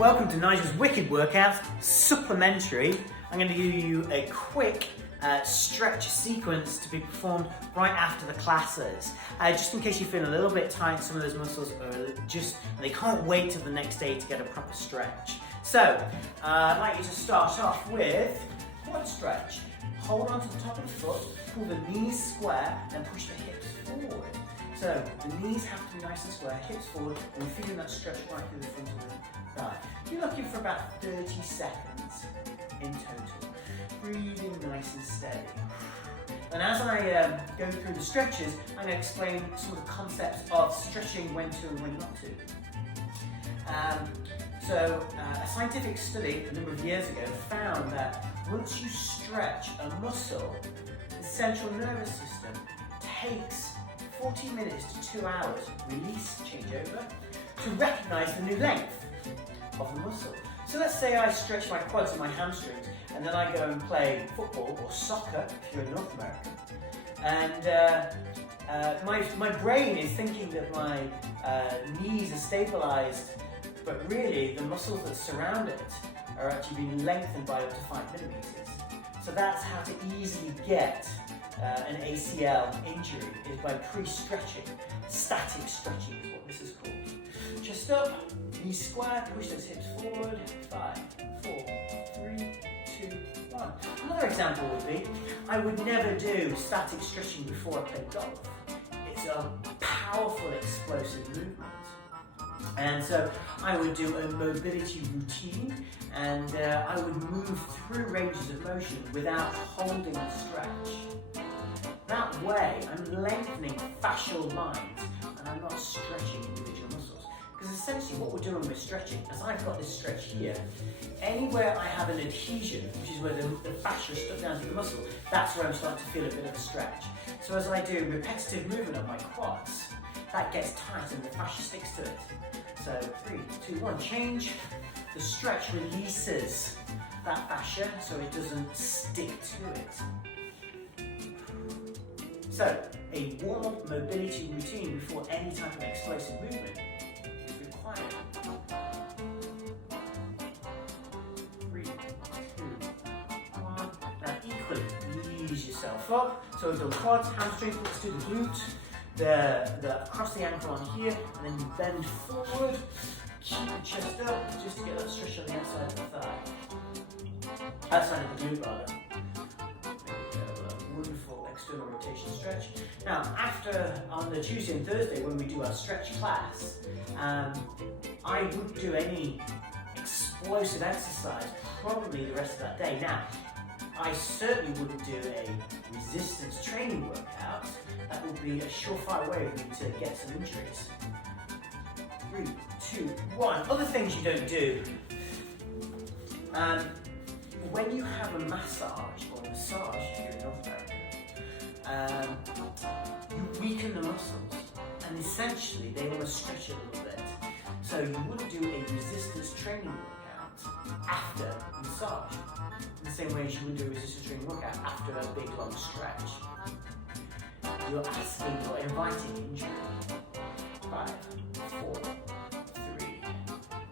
welcome to Nigel's Wicked Workout, supplementary. I'm going to give you a quick stretch sequence to be performed right after the classes. Just in case you feel a little bit tight, some of those muscles are they can't wait till the next day to get a proper stretch. So, I'd like you to start off with quad stretch. Hold on to the top of the foot, pull the knees square and push the hips forward. So the knees have to be nice and square, hips forward, and we're feeling that stretch right through the front of the thigh. You're looking for about 30 seconds in total. Breathing nice and steady. And as I go through the stretches, I'm going to explain some of the concepts of stretching when to and when not to. A scientific study a number of years ago found that once you stretch a muscle, the central nervous system takes 40 minutes to 2 hours, release, change over, to recognise the new length of the muscle. So let's say I stretch my quads and my hamstrings, and then I go and play football or soccer, if you're in North America. And my brain is thinking that my knees are stabilised, but really the muscles that surround it are actually being lengthened by up to 5 millimetres. So that's how to easily get an ACL injury, is by pre-stretching. Static stretching is what this is called. Chest up, knees square, push those hips forward. 5, 4, 3, 2, 1. Another example would be, I would never do static stretching before I play golf. It's a powerful, explosive movement. And so I would do a mobility routine, and I would move through ranges of motion without holding the stretch. That way, I'm lengthening fascial lines, and I'm not stretching individual muscles. Because essentially what we're doing with stretching, as I've got this stretch here, anywhere I have an adhesion, which is where the fascia is stuck down to the muscle, that's where I'm starting to feel a bit of a stretch. So as I do repetitive movement of my quads, that gets tight and the fascia sticks to it. So 3, 2, 1, change. The stretch releases that fascia so it doesn't stick to it. So a warm-up mobility routine before any type of explosive movement is required. 3, 2, 1. Now equally, ease yourself up. So we've done quads, hamstrings, let's do the glute. Across the ankle on here, and then you bend forward, keep the chest up, just to get that stretch on the outside of the thigh. Outside of the glute rather. There we go, a wonderful external rotation stretch. Now, on the Tuesday and Thursday when we do our stretch class, I wouldn't do any explosive exercise probably the rest of that day. Now, I certainly wouldn't do a resistance training workout. That would be a surefire way of me to get some injuries. 3, 2, 1. Other things you don't do. When you have a massage, or a massage if you're in North America, you weaken the muscles, and essentially they want to stretch a little bit. So you wouldn't do a resistance training workout after a massage, in the same way as you would do a resistance training workout after a big long stretch. You're asking or inviting injury. 5, 4, 3,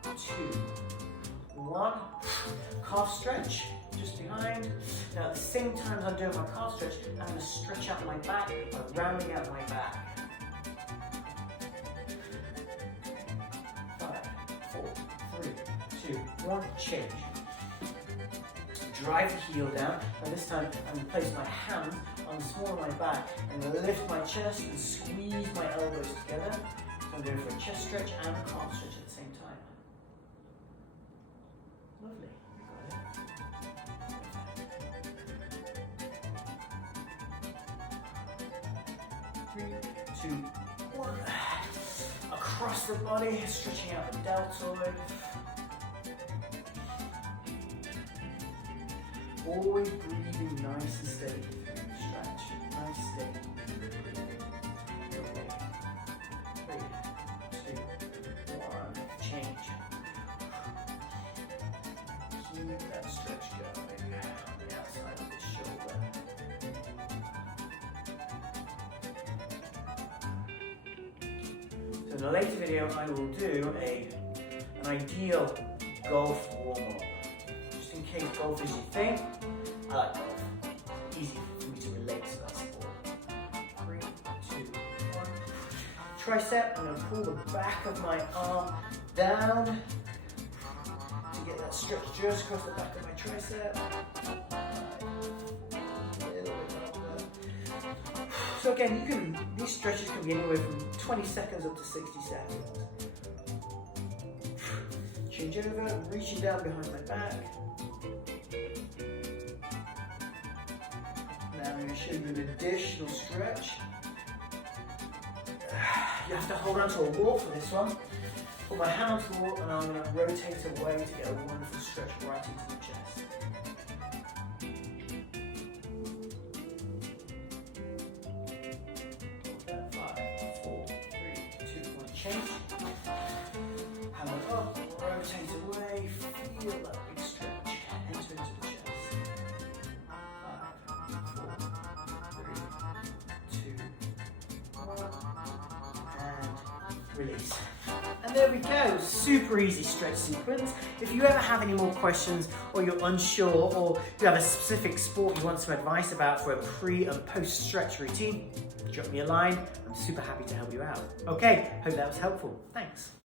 2, 1. Calf stretch, just behind. Now at the same time as I'm doing my calf stretch, I'm going to stretch out my back, I'm rounding out my back. 5, 4, 3, 2, 1, change. Drive the heel down, and this time I'm going to place my hand on the small of my back and lift my chest and squeeze my elbows together. So I'm going for a chest stretch and a calf stretch at the same time. Lovely, you got it. 3, 2, 1. Across the body, stretching out the deltoid. Always breathing nice and steady through the stretch. Nice, steady. Okay. 3, 2, 1. Change. Keep that stretch going on the outside of the shoulder. So in a later video, I will do an ideal golf warm-up. Just in case golf is your thing, I like golf. Easy for me to relate to that sport. 3, 2, 1. Tricep, I'm going to pull the back of my arm down to get that stretch just across the back of my tricep. A little bit longer. So again, these stretches can be anywhere from 20 seconds up to 60 seconds. Change over, reaching down behind my back. Now I'm going to show you an additional stretch. You have to hold on to a wall for this one. Put my hand onto the wall and I'm going to rotate away to get a wonderful stretch right into the chest. 5, 4, 3, 2, 1, change. Hand up, rotate away, feel that big stretch, enter into the chest. 5, 4, 3, 2, 1, and release. And there we go, super easy stretch sequence. If you ever have any more questions or you're unsure or you have a specific sport you want some advice about for a pre and post stretch routine, drop me a line. I'm super happy to help you out. Okay, hope that was helpful. Thanks.